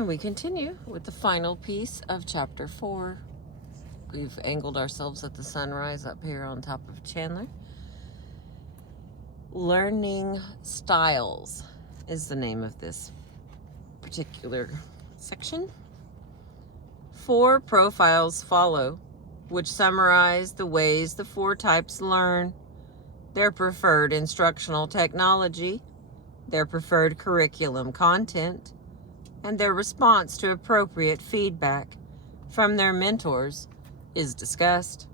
And we continue with the final piece of chapter 4. We've angled ourselves at the sunrise up here on top of Chandler. Learning styles is the name of this particular section. 4 profiles follow, which summarize the ways the 4 types learn, their preferred instructional technology, their preferred curriculum content, and their response to appropriate feedback from their mentors is discussed.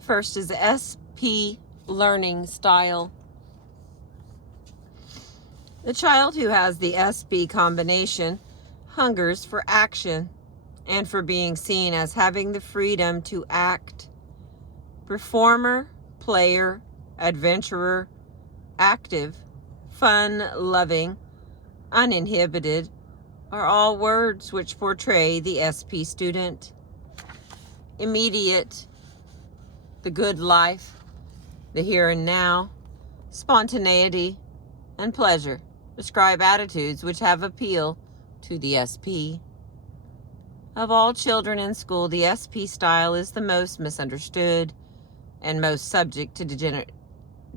First is the SP learning style. The child who has the SP combination hungers for action and for being seen as having the freedom to act. Performer, player, adventurer, active, fun-loving, uninhibited are all words which portray the SP student. Immediate, the good life, the here and now, spontaneity, and pleasure describe attitudes which have appeal to the SP. Of all children in school, the SP style is the most misunderstood and most subject to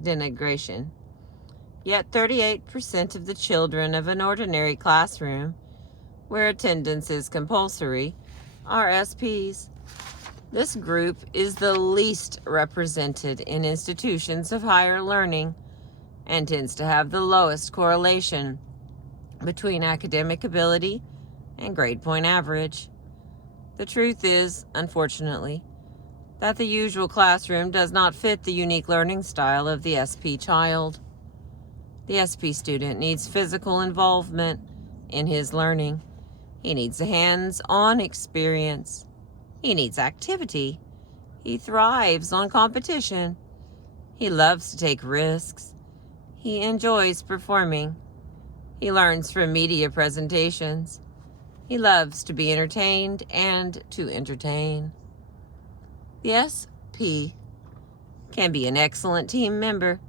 denigration. Yet 38% of the children of an ordinary classroom, where attendance is compulsory, are SPs. This group is the least represented in institutions of higher learning and tends to have the lowest correlation between academic ability and grade point average. The truth is, unfortunately, that the usual classroom does not fit the unique learning style of the SP child. The SP student needs physical involvement in his learning. He needs a hands-on experience. He needs activity. He thrives on competition. He loves to take risks. He enjoys performing. He learns from media presentations. He loves to be entertained and to entertain. The SP can be an excellent team member.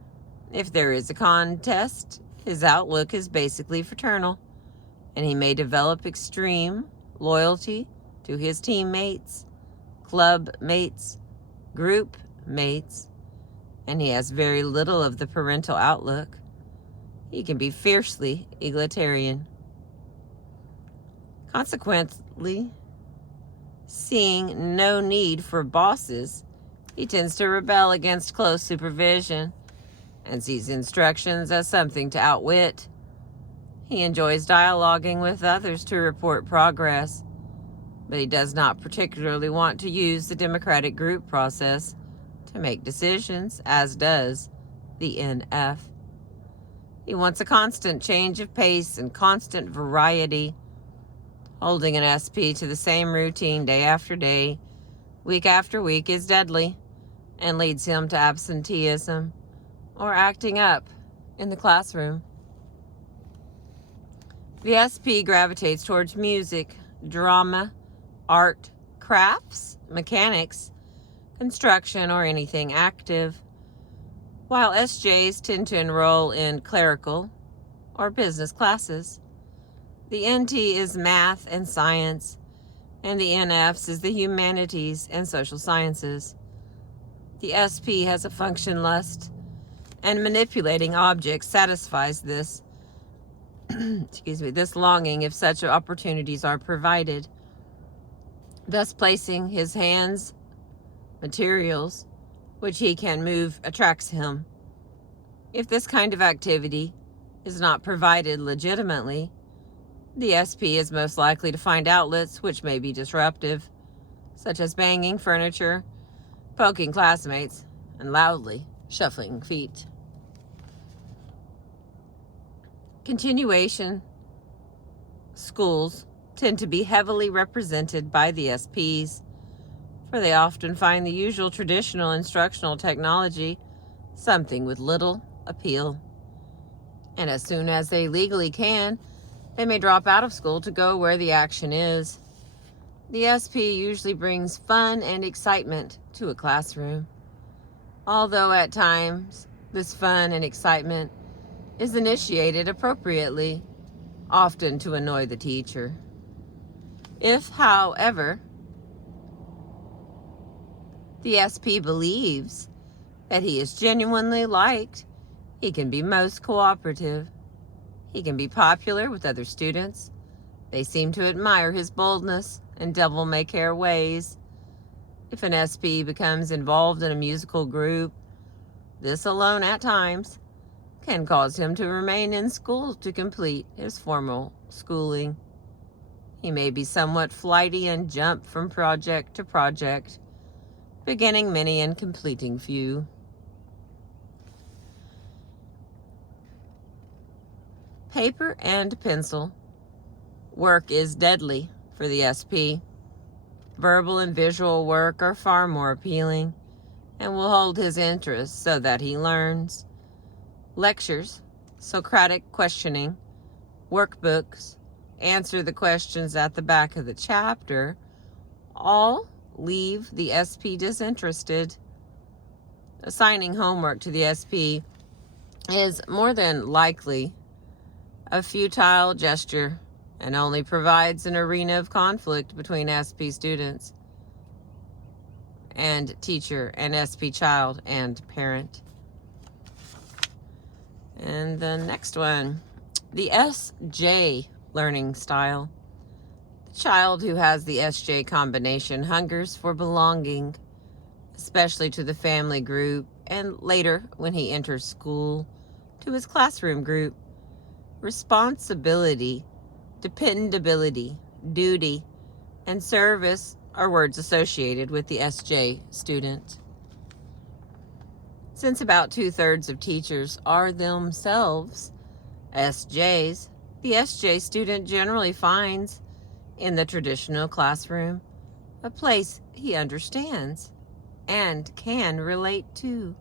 If there is a contest, his outlook is basically fraternal, and he may develop extreme loyalty to his teammates, club mates, group mates, and he has very little of the parental outlook. He can be fiercely egalitarian. Consequently, seeing no need for bosses, he tends to rebel against close supervision and sees instructions as something to outwit. He enjoys dialoguing with others to report progress, but he does not particularly want to use the democratic group process to make decisions, as does the NF. He wants a constant change of pace and constant variety. Holding an SP to the same routine day after day, week after week is deadly and leads him to absenteeism or acting up in the classroom. The SP gravitates towards music, drama, art, crafts, mechanics, construction, or anything active, while SJs tend to enroll in clerical or business classes. The NT is math and science, and the NFs is the humanities and social sciences. The SP has a function lust, and manipulating objects satisfies this this longing if such opportunities are provided. Thus, placing his hands, materials, which he can move, attracts him. If this kind of activity is not provided legitimately, the SP is most likely to find outlets which may be disruptive, such as banging furniture, poking classmates, and loudly shuffling feet. Continuation schools tend to be heavily represented by the SPs, for they often find the usual traditional instructional technology something with little appeal. And as soon as they legally can, they may drop out of school to go where the action is. The SP usually brings fun and excitement to a classroom, although at times this fun and excitement is initiated appropriately. often to annoy the teacher. If, however, the SP believes that he is genuinely liked, he can be most cooperative. He can be popular with other students. They seem to admire his boldness and devil-may-care ways. If an SP becomes involved in a musical group, this alone at times can cause him to remain in school to complete his formal schooling. He may be somewhat flighty and jump from project to project, beginning many and completing few. Paper and pencil. Work is deadly for the SP. Verbal and visual work are far more appealing and will hold his interest so that he learns. Lectures, Socratic questioning, workbooks, answer the questions at the back of the chapter, all leave the SP disinterested. Assigning homework to the SP is more than likely a futile gesture and only provides an arena of conflict between SP students and teacher and SP child and parent. And the next one, the SJ learning style. The child who has the SJ combination hungers for belonging, especially to the family group, and later, when he enters school, to his classroom group. Responsibility, dependability, duty, and service are words associated with the SJ student. Since about 2/3 of teachers are themselves SJs, the SJ student generally finds in the traditional classroom a place he understands and can relate to.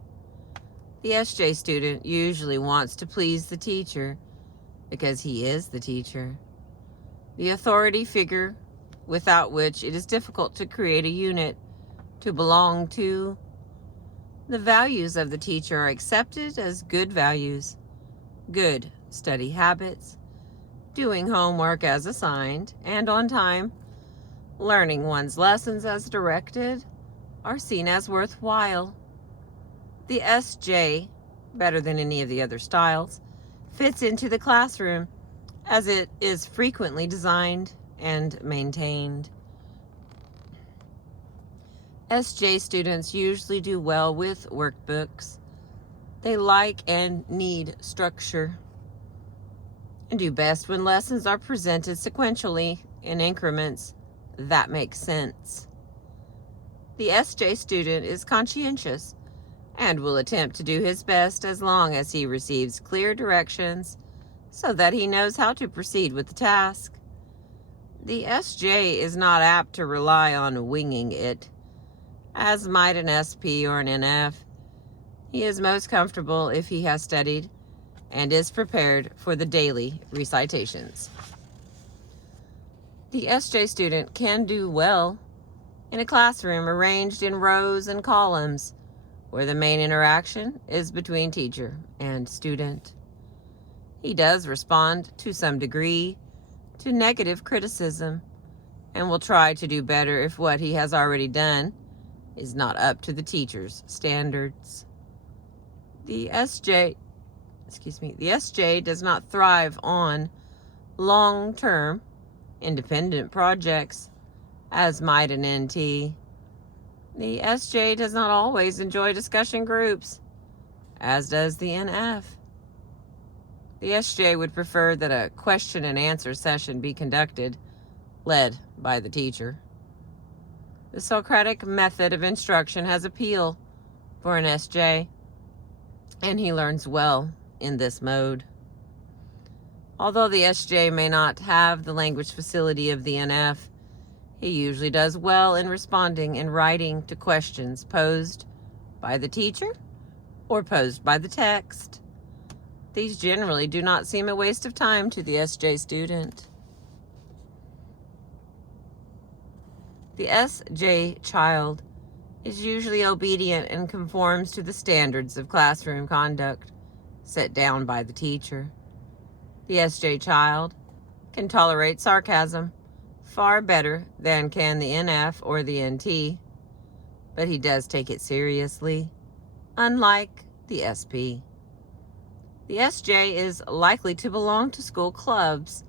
The SJ student usually wants to please the teacher because he is the teacher, the authority figure without which it is difficult to create a unit to belong to. The values of the teacher are accepted as good values, good study habits, doing homework as assigned and on time, learning one's lessons as directed, are seen as worthwhile. The SJ, better than any of the other styles, fits into the classroom as it is frequently designed and maintained. SJ students usually do well with workbooks. They like and need structure and do best when lessons are presented sequentially in increments that make sense. The SJ student is conscientious and will attempt to do his best as long as he receives clear directions so that he knows how to proceed with the task. The SJ is not apt to rely on winging it, as might an SP or an NF. He is most comfortable if he has studied and is prepared for the daily recitations. The SJ student can do well in a classroom arranged in rows and columns, where the main interaction is between teacher and student. He does respond to some degree to negative criticism and will try to do better if what he has already done is not up to the teacher's standards. The SJ does not thrive on long-term independent projects as might an NT. The SJ does not always enjoy discussion groups, as does the NF. The SJ would prefer that a question and answer session be conducted, led by the teacher. The Socratic method of instruction has appeal for an SJ, and he learns well in this mode. Although the SJ may not have the language facility of the NF, he usually does well in responding and writing to questions posed by the teacher or posed by the text. These generally do not seem a waste of time to the SJ student. The SJ child is usually obedient and conforms to the standards of classroom conduct set down by the teacher. The SJ child can tolerate sarcasm far better than can the NF or the NT, but he does take it seriously, unlike the SP. The SJ is likely to belong to school clubs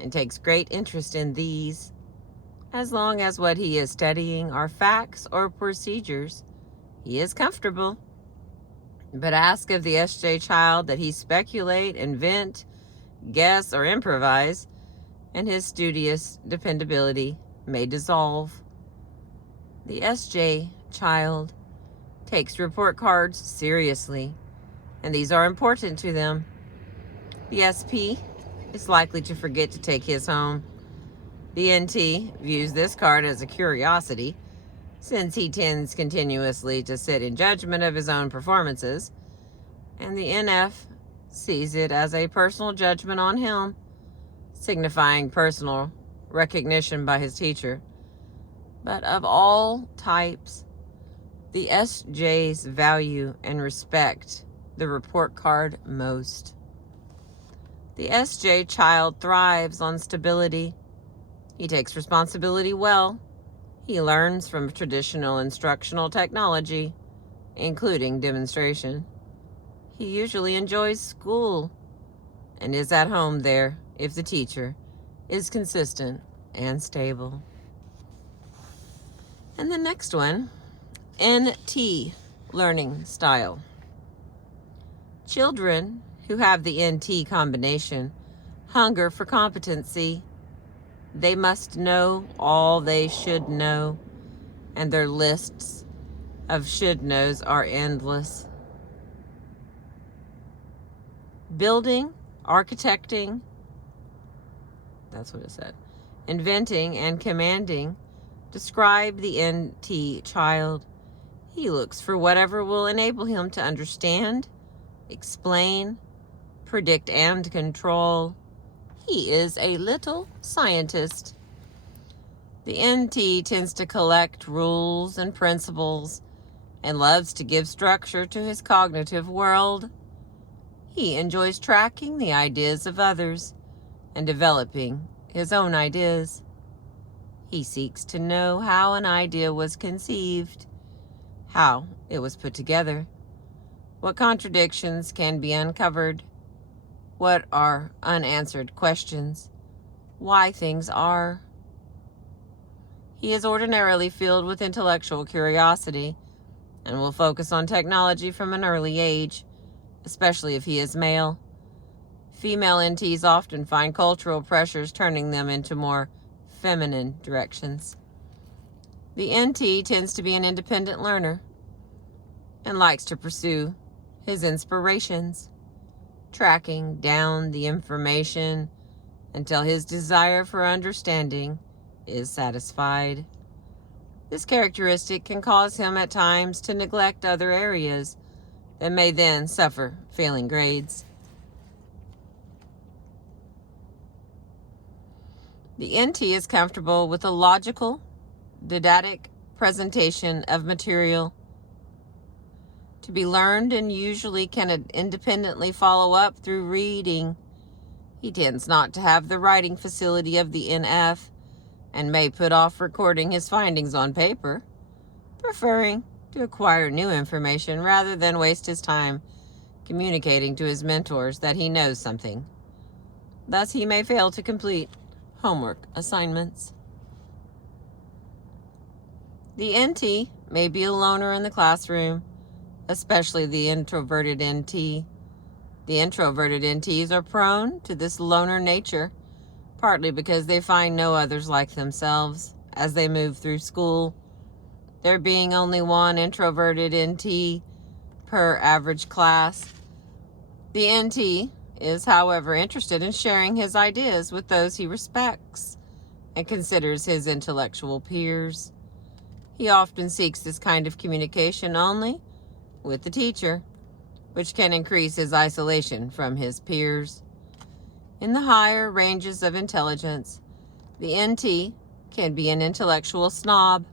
and takes great interest in these, as long as what he is studying are facts or procedures. He is comfortable. But ask of the SJ child that he speculate, invent, guess, or improvise, and his studious dependability may dissolve. The SJ child takes report cards seriously, and these are important to them. The SP is likely to forget to take his home. The NT views this card as a curiosity, since he tends continuously to sit in judgment of his own performances, and the NF sees it as a personal judgment on him, signifying personal recognition by his teacher. But of all types, the SJs value and respect the report card most. The SJ child thrives on stability. He takes responsibility well. He learns from traditional instructional technology, including demonstration. He usually enjoys school and is at home there if the teacher is consistent and stable. And the next one, NT learning style. Children who have the NT combination hunger for competency. They must know all they should know, and their lists of should knows are endless. Building, architecting, that's what it said, inventing, and commanding describe the NT child. He looks for whatever will enable him to understand, explain, predict, and control. He is a little scientist. The NT tends to collect rules and principles and loves to give structure to his cognitive world. He enjoys tracking the ideas of others and developing his own ideas. He seeks to know how an idea was conceived, how it was put together, what contradictions can be uncovered, what are unanswered questions, why things are. He is ordinarily filled with intellectual curiosity and will focus on technology from an early age, especially if he is male. Female NTs often find cultural pressures turning them into more feminine directions. The NT tends to be an independent learner and likes to pursue his inspirations, tracking down the information until his desire for understanding is satisfied. This characteristic can cause him at times to neglect other areas that may then suffer failing grades. The NT is comfortable with a logical, didactic presentation of material to be learned and usually can independently follow up through reading. He tends not to have the writing facility of the NF and may put off recording his findings on paper, preferring to acquire new information rather than waste his time communicating to his mentors that he knows something. Thus, he may fail to complete homework assignments. The NT may be a loner in the classroom, especially the introverted NT. The introverted NTs are prone to this loner nature, partly because they find no others like themselves as they move through school. There being only one introverted NT per average class. The NT is, however, interested in sharing his ideas with those he respects and considers his intellectual peers. He often seeks this kind of communication only with the teacher, which can increase his isolation from his peers. In the higher ranges of intelligence, the NT can be an intellectual snob,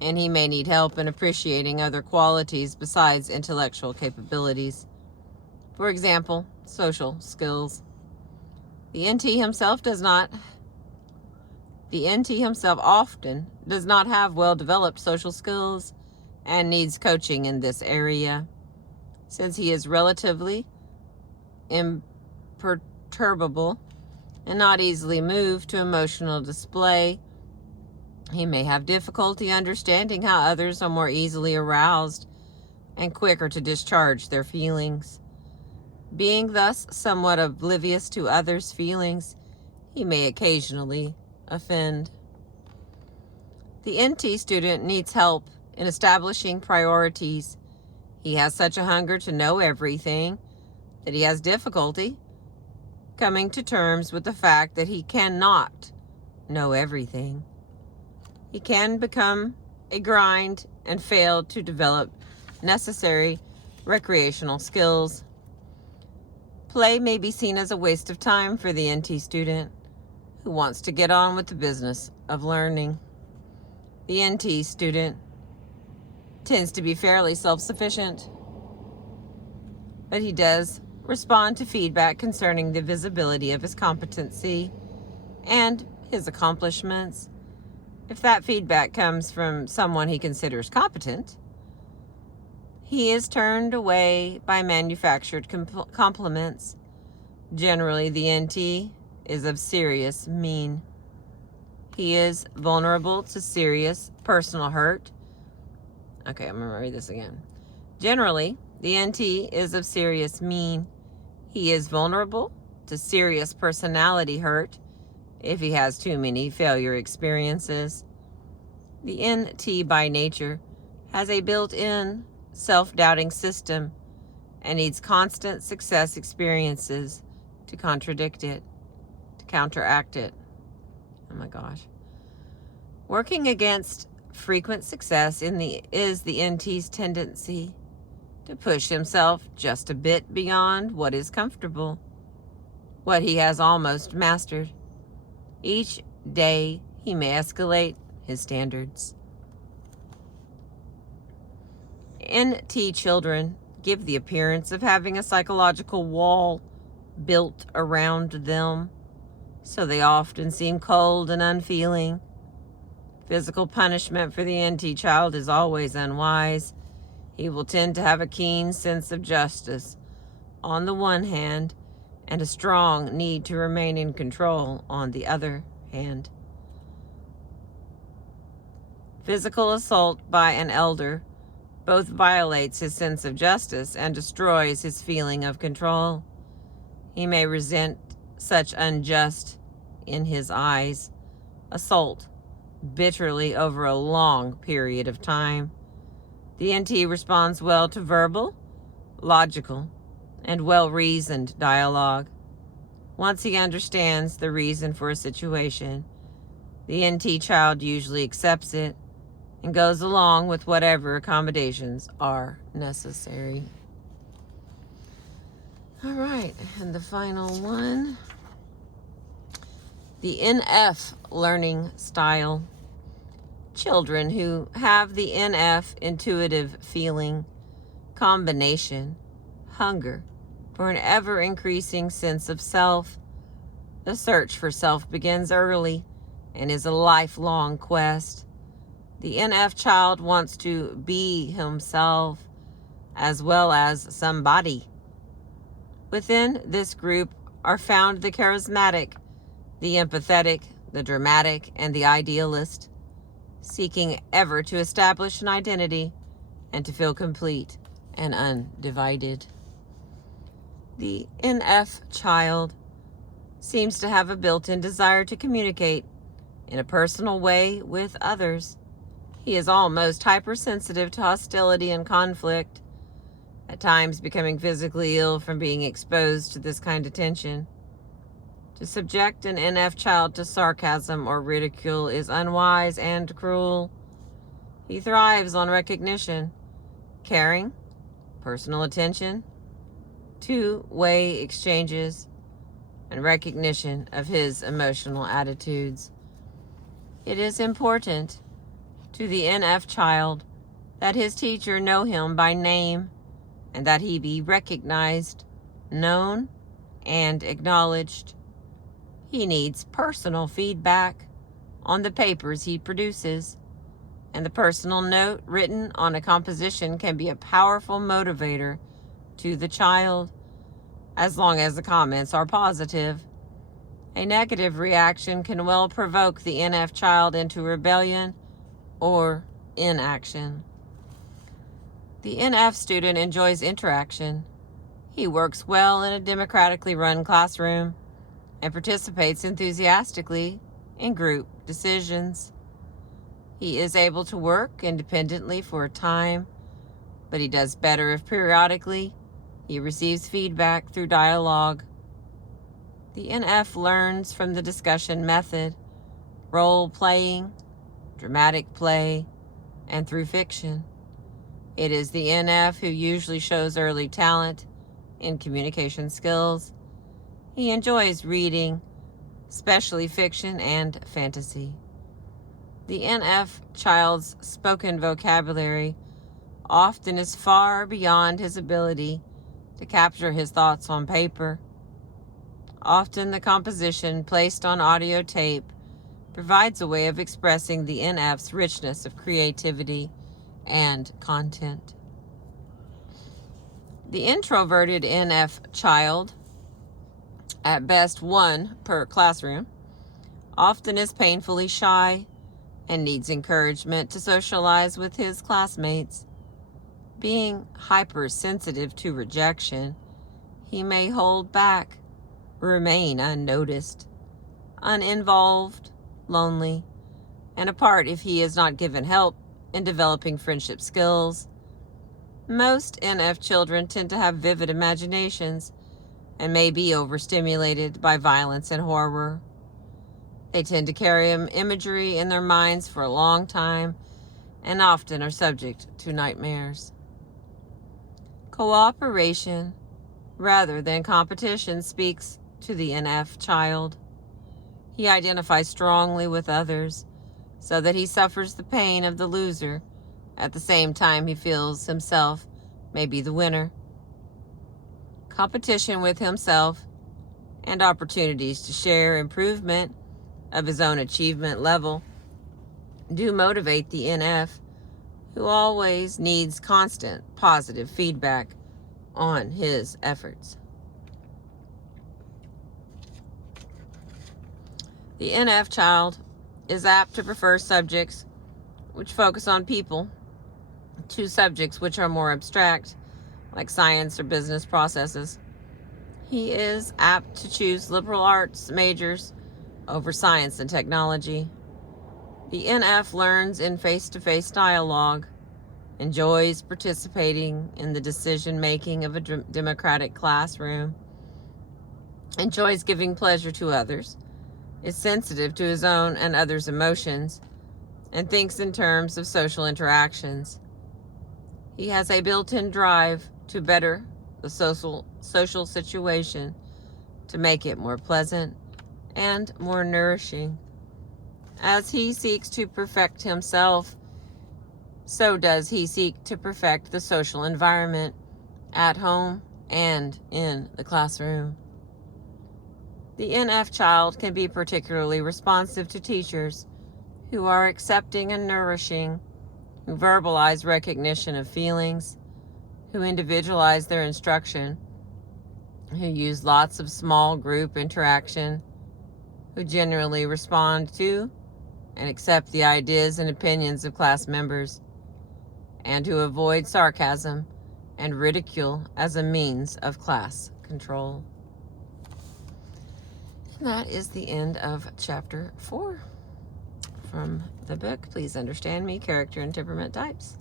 and he may need help in appreciating other qualities besides intellectual capabilities. For example, social skills. The NT himself often does not have well-developed social skills and needs coaching in this area. Since he is relatively imperturbable and not easily moved to emotional display, he may have difficulty understanding how others are more easily aroused and quicker to discharge their feelings. Being thus somewhat oblivious to others' feelings, he may occasionally offend. The NT student needs help in establishing priorities. He has such a hunger to know everything that he has difficulty coming to terms with the fact that he cannot know everything. He can become a grind and fail to develop necessary recreational skills. Play may be seen as a waste of time for the NT student who wants to get on with the business of learning. The NT student tends to be fairly self-sufficient, but he does respond to feedback concerning the visibility of his competency and his accomplishments. If that feedback comes from someone he considers competent, he is turned away by manufactured compliments. Generally, the NT is of serious mien. He is vulnerable to serious personal hurt. Okay, I'm going to read this again. Generally, the NT is of serious mien. He is vulnerable to serious personality hurt if he has too many failure experiences. The NT by nature has a built-in self-doubting system and needs constant success experiences to counteract it. Oh my gosh. Working against frequent success is the NT's tendency to push himself just a bit beyond what is comfortable, what he has almost mastered. Each day he may escalate his standards. NT children give the appearance of having a psychological wall built around them, so they often seem cold and unfeeling. Physical punishment for the NT child is always unwise. He will tend to have a keen sense of justice on the one hand, and a strong need to remain in control on the other hand. Physical assault by an elder both violates his sense of justice and destroys his feeling of control. He may resent such unjust, in his eyes, assault bitterly over a long period of time. The NT responds well to verbal, logical, and well-reasoned dialogue. Once he understands the reason for a situation, the NT child usually accepts it and goes along with whatever accommodations are necessary. All right, and the final one, the NF learning style. Children who have the NF intuitive feeling, combination, hunger for an ever-increasing sense of self. The search for self begins early and is a lifelong quest. The NF child wants to be himself as well as somebody. Within this group are found the charismatic, the empathetic, the dramatic, and the idealist, seeking ever to establish an identity and to feel complete and undivided. The NF child seems to have a built-in desire to communicate in a personal way with others. He is almost hypersensitive to hostility and conflict, at times becoming physically ill from being exposed to this kind of tension. To subject an NF child to sarcasm or ridicule is unwise and cruel. He thrives on recognition, caring, personal attention, two-way exchanges, and recognition of his emotional attitudes. It is important to the NF child that his teacher know him by name and that he be recognized, known, and acknowledged. He needs personal feedback on the papers he produces, and the personal note written on a composition can be a powerful motivator to the child, as long as the comments are positive. A negative reaction can well provoke the NF child into rebellion or inaction. The NF student enjoys interaction. He works well in a democratically run classroom and participates enthusiastically in group decisions. He is able to work independently for a time, but he does better if periodically he receives feedback through dialogue. The NF learns from the discussion method, role-playing, dramatic play, and through fiction. It is the NF who usually shows early talent in communication skills. He enjoys reading, especially fiction and fantasy. The NF child's spoken vocabulary often is far beyond his ability to capture his thoughts on paper. Often the composition placed on audio tape provides a way of expressing the NF's richness of creativity and content. The introverted NF child, at best one per classroom, often is painfully shy and needs encouragement to socialize with his classmates. Being hypersensitive to rejection, he may hold back, remain unnoticed, uninvolved, lonely, and apart if he is not given help in developing friendship skills. Most NF children tend to have vivid imaginations and may be overstimulated by violence and horror. They tend to carry imagery in their minds for a long time and often are subject to nightmares. Cooperation rather than competition speaks to the NF child. He identifies strongly with others so that he suffers the pain of the loser at the same time he feels himself may be the winner. Competition with himself and opportunities to share improvement of his own achievement level do motivate the NF, who always needs constant positive feedback on his efforts. The NF child is apt to prefer subjects which focus on people to subjects which are more abstract, like science or business processes. He is apt to choose liberal arts majors over science and technology. The NF learns in face-to-face dialogue, enjoys participating in the decision-making of a democratic classroom, enjoys giving pleasure to others, is sensitive to his own and others' emotions, and thinks in terms of social interactions. He has a built-in drive to better the social situation, to make it more pleasant and more nourishing. As he seeks to perfect himself, so does he seek to perfect the social environment at home and in the classroom. The NF child can be particularly responsive to teachers who are accepting and nourishing, who verbalize recognition of feelings, who individualize their instruction, who use lots of small group interaction, who generally respond to and accept the ideas and opinions of class members, and who avoid sarcasm and ridicule as a means of class control. And that is the end of chapter 4 from the book Please Understand Me, Character and Temperament Types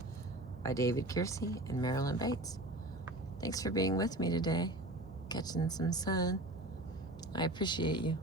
by David Kiersey and Marilyn Bates. Thanks for being with me today, catching some sun. I appreciate you.